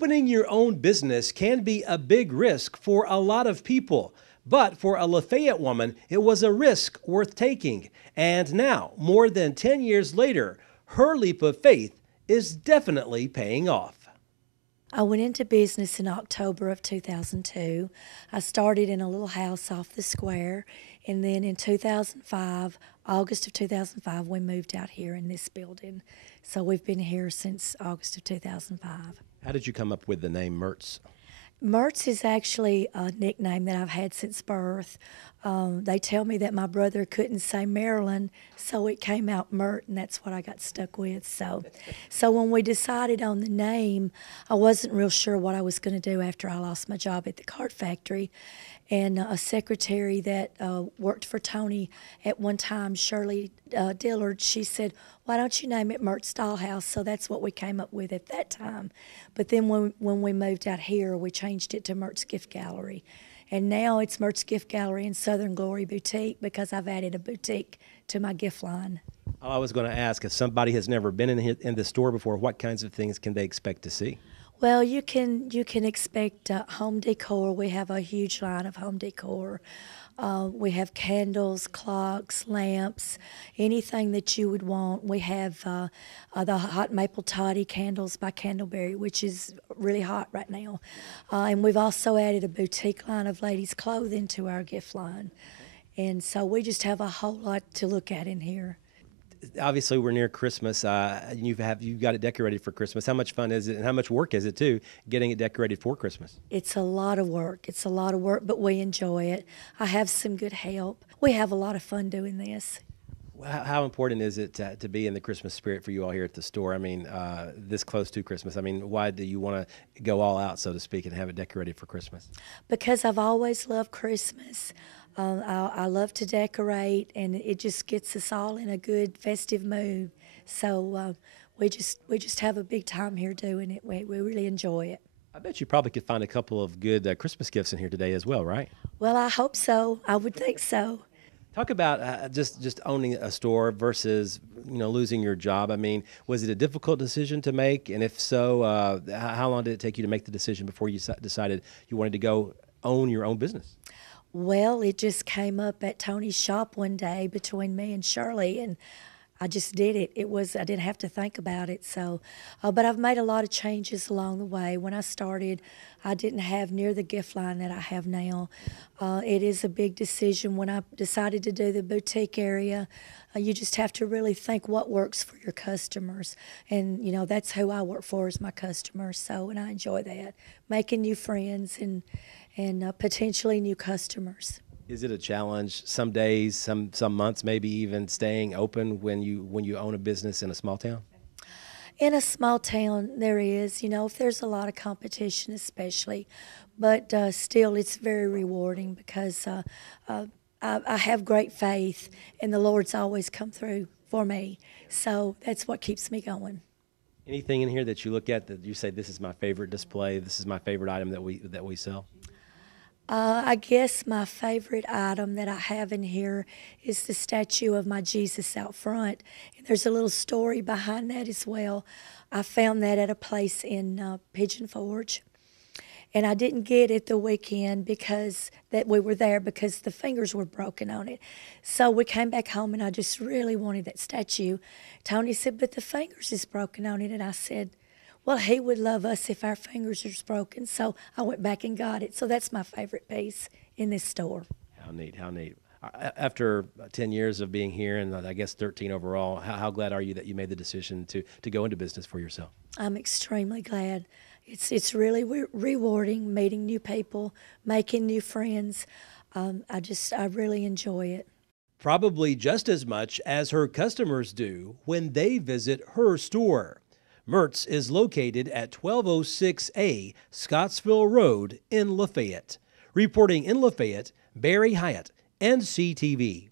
Opening your own business can be a big risk for a lot of people, but for a Lafayette woman, it was a risk worth taking. And now, more than 10 years later, her leap of faith is definitely paying off. I went into business in October of 2002. I started in a little house off the square, and then in 2005, August of 2005, we moved out here in this building. So we've been here since August of 2005. How did you come up with the name Mertz? Mertz is actually a nickname that I've had since birth. They tell me that my brother couldn't say Maryland, so it came out Mert, and that's what I got stuck with. So when we decided on the name, I wasn't real sure what I was going to do after I lost my job at the card factory. And a secretary that worked for Tony at one time, Shirley Dillard, she said, "Why don't you name it Mertz Dollhouse?" So that's what we came up with at that time. But then when we moved out here, we changed it to MertsGiftGallery. And now it's MertsGiftGallery and Southern Glory Boutique because I've added a boutique to my gift line. I was going to ask, if somebody has never been in the store before, what kinds of things can they expect to see? Well, you can expect home decor. We have a huge line of home decor. We have candles, clocks, lamps, anything that you would want. We have the hot maple toddy candles by Candleberry, which is really hot right now. And we've also added a boutique line of ladies' clothing to our gift line. And so we just have a whole lot to look at in here. Obviously, we're near Christmas. You've got it decorated for Christmas. How much fun is it, and how much work is it too, getting it decorated for Christmas? It's a lot of work. It's a lot of work, but we enjoy it. I have some good help. We have a lot of fun doing this. How important is it to be in the Christmas spirit for you all here at the store? I mean, this close to Christmas. I mean, why do you want to go all out, so to speak, and have it decorated for Christmas? Because I've always loved Christmas. I love to decorate, and it just gets us all in a good festive mood. So we just have a big time here doing it. We really enjoy it. I bet you probably could find a couple of good Christmas gifts in here today as well, right? Well, I hope so. I would think so. Talk about just owning a store versus losing your job. I mean, was it a difficult decision to make? And if so, how long did it take you to make the decision before you decided you wanted to go own your own business? Well, it just came up at Tony's shop one day between me and Shirley, and I just did it. I didn't have to think about it. So, but I've made a lot of changes along the way. When I started, I didn't have near the gift line that I have now. It is a big decision. When I decided to do the boutique area, you just have to really think what works for your customers. And, that's who I work for, is my customers. So, and I enjoy that, making new friends and potentially new customers. Is it a challenge some days, some months, maybe even staying open when you own a business in a small town? In a small town, there is, if there's a lot of competition especially, but still it's very rewarding because I have great faith, and the Lord's always come through for me. So that's what keeps me going. Anything in here that you look at that you say, this is my favorite display, this is my favorite item that we sell? I guess my favorite item that I have in here is the statue of my Jesus out front. And there's a little story behind that as well. I found that at a place in Pigeon Forge. And I didn't get it the weekend because that we were there because the fingers were broken on it. So we came back home, and I just really wanted that statue. Tony said, "But the fingers is broken on it." And I said, "Well, he would love us if our fingers are broken." So I went back and got it. So that's my favorite piece in this store. How neat, how neat. After 10 years of being here, and I guess 13 overall, how glad are you that you made the decision to go into business for yourself? I'm extremely glad. It's really rewarding, meeting new people, making new friends. I really enjoy it. Probably just as much as her customers do when they visit her store. Mertz is located at 1206A Scottsville Road in Lafayette. Reporting in Lafayette, Barry Hyatt, NCTV.